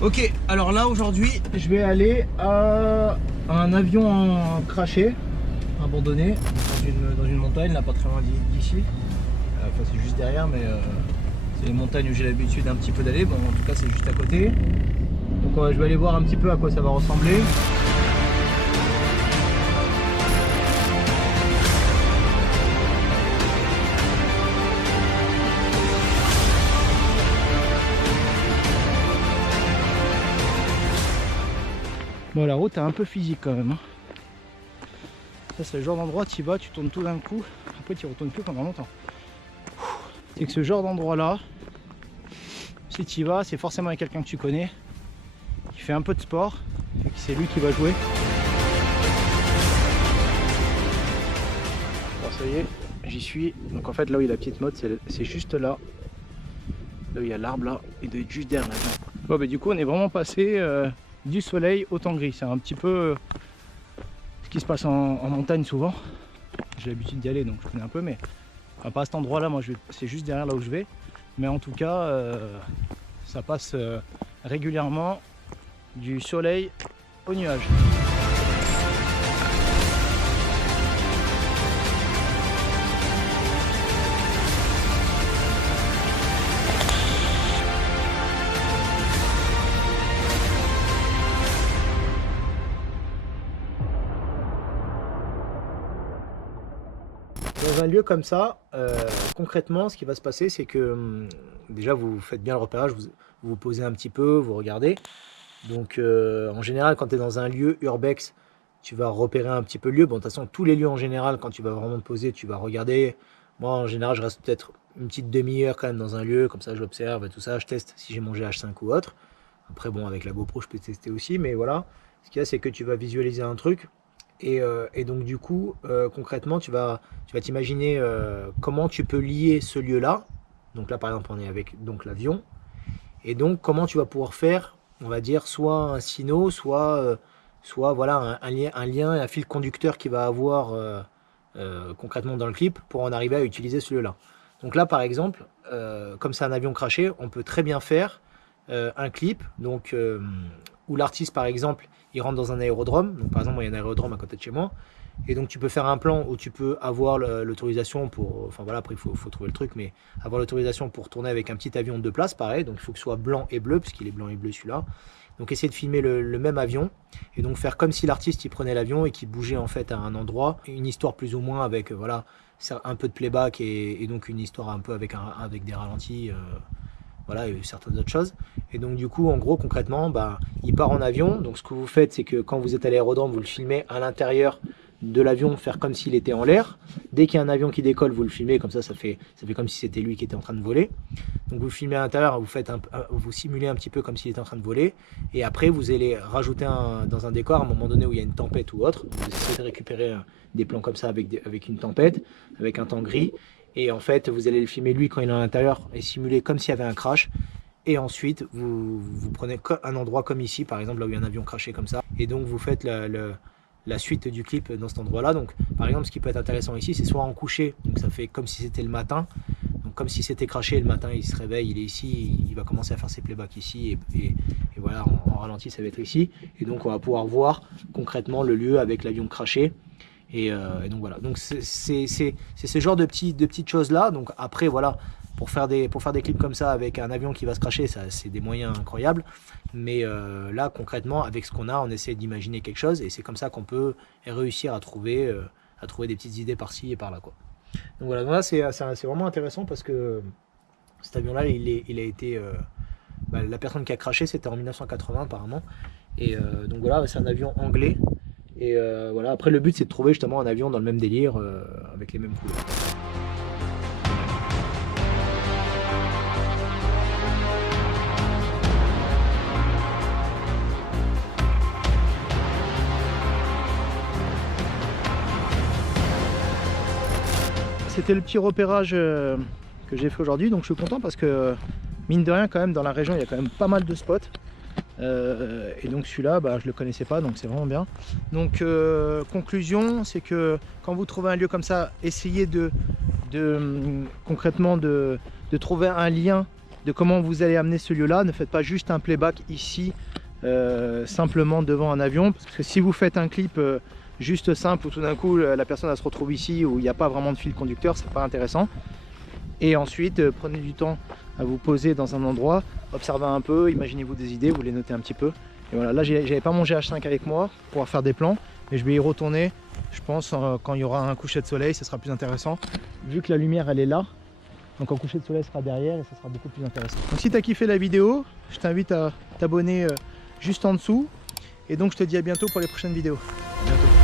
Ok, alors là aujourd'hui je vais aller à un avion craché, abandonné dans une montagne, là pas très loin d'ici. Enfin c'est juste derrière, mais c'est les montagnes où j'ai l'habitude un petit peu d'aller. Bon, en tout cas c'est juste à côté. Donc je vais aller voir un petit peu à quoi ça va ressembler. Bon, la route est un peu physique quand même, hein. Ça c'est le genre d'endroit, tu y vas, tu tournes tout d'un coup, après tu ne retournes plus pendant longtemps. C'est que ce genre d'endroit là, si tu y vas, c'est forcément avec quelqu'un que tu connais, qui fait un peu de sport, et c'est lui qui va jouer. Bon, ça y est, j'y suis. Donc en fait là où il y a la petite motte, c'est juste là. Là où il y a l'arbre là, il doit être juste derrière là. Bon bah du coup on est vraiment passé du soleil au temps gris. C'est un petit peu ce qui se passe en montagne souvent. J'ai l'habitude d'y aller donc je connais un peu, mais enfin, pas à cet endroit là, moi c'est juste derrière là où je vais. Mais en tout cas ça passe régulièrement du soleil aux nuages. Dans un lieu comme ça, concrètement, ce qui va se passer, c'est que déjà vous faites bien le repérage, vous vous posez un petit peu, vous regardez. Donc en général, quand tu es dans un lieu urbex, tu vas repérer un petit peu le lieu. Bon, de toute façon, tous les lieux en général, quand tu vas vraiment te poser, tu vas regarder. Moi, en général, je reste peut-être une petite demi-heure quand même dans un lieu, comme ça je l'observe et tout ça, je teste si j'ai mon GH5 ou autre. Après, bon, avec la GoPro, je peux tester aussi, mais voilà. Ce qu'il y a, c'est que tu vas visualiser un truc. Et donc, du coup, concrètement, tu vas t'imaginer comment tu peux lier ce lieu-là. Donc là, par exemple, on est avec donc l'avion. Et donc, comment tu vas pouvoir faire, on va dire, soit un sino, soit voilà, un lien et un fil conducteur qui va avoir concrètement dans le clip pour en arriver à utiliser ce lieu-là. Donc là, par exemple, comme c'est un avion craché, on peut très bien faire un clip donc, où l'artiste, par exemple, il rentre dans un aérodrome. Donc, par exemple, moi, il y a un aérodrome à côté de chez moi. Et donc, tu peux faire un plan où tu peux avoir l'autorisation pour. Enfin, voilà, après, faut trouver le truc, mais avoir l'autorisation pour tourner avec un petit avion de 2 places, pareil. Donc, il faut que ce soit blanc et bleu, puisqu'il est blanc et bleu celui-là. Donc, essayer de filmer le même avion et donc faire comme si l'artiste il prenait l'avion et qu'il bougeait en fait à un endroit. Une histoire plus ou moins avec, voilà, un peu de playback et donc une histoire un peu avec des ralentis. Voilà, et certaines autres choses. Et donc, du coup, en gros, concrètement, bah, il part en avion. Donc, ce que vous faites, c'est que quand vous êtes à l'aérodrome, vous le filmez à l'intérieur de l'avion, faire comme s'il était en l'air. Dès qu'il y a un avion qui décolle, vous le filmez, comme ça fait comme si c'était lui qui était en train de voler. Donc, vous le filmez à l'intérieur, vous simulez un petit peu comme s'il était en train de voler. Et après, vous allez rajouter dans un décor, à un moment donné où il y a une tempête ou autre. Vous essayez de récupérer des plans comme ça avec une tempête, avec un temps gris. Et en fait, vous allez le filmer lui quand il est à l'intérieur et simuler comme s'il y avait un crash. Et ensuite, vous prenez un endroit comme ici, par exemple, là où il y a un avion craché comme ça. Et donc, vous faites la suite du clip dans cet endroit-là. Donc, par exemple, ce qui peut être intéressant ici, c'est soit en coucher. Donc, ça fait comme si c'était le matin. Donc, comme si c'était craché, le matin, il se réveille, il est ici, il va commencer à faire ses playbacks ici. Et voilà, en ralenti, ça va être ici. Et donc, on va pouvoir voir concrètement le lieu avec l'avion craché. Et donc voilà, donc c'est ce genre de petites choses là. Donc après voilà, pour faire des clips comme ça avec un avion qui va se cracher, ça c'est des moyens incroyables. Mais là concrètement avec ce qu'on a, on essaie d'imaginer quelque chose et c'est comme ça qu'on peut réussir à trouver des petites idées par-ci et par-là quoi. Donc voilà, donc là c'est vraiment intéressant parce que cet avion là il a été la personne qui a craché c'était en 1980 apparemment. Et donc voilà, c'est un avion anglais. Et voilà, après le but c'est de trouver justement un avion dans le même délire avec les mêmes couleurs. C'était le petit repérage que j'ai fait aujourd'hui, donc je suis content parce que mine de rien quand même dans la région il y a quand même pas mal de spots. Et donc celui-là, bah, je le connaissais pas, donc c'est vraiment bien. Donc conclusion, c'est que quand vous trouvez un lieu comme ça, essayez concrètement de trouver un lien de comment vous allez amener ce lieu-là. Ne faites pas juste un playback ici, simplement devant un avion, parce que si vous faites un clip juste simple où tout d'un coup la personne elle se retrouve ici où il n'y a pas vraiment de fil conducteur, c'est pas intéressant. Et ensuite prenez du temps à vous poser dans un endroit, observez un peu, imaginez-vous des idées, vous les notez un petit peu. Et voilà, là j'avais pas mon GH5 avec moi pour pouvoir faire des plans, mais je vais y retourner, je pense quand il y aura un coucher de soleil, ce sera plus intéressant, vu que la lumière elle est là. Donc un coucher de soleil sera derrière et ça sera beaucoup plus intéressant. Donc si tu as kiffé la vidéo, je t'invite à t'abonner juste en dessous. Et donc je te dis à bientôt pour les prochaines vidéos. À bientôt.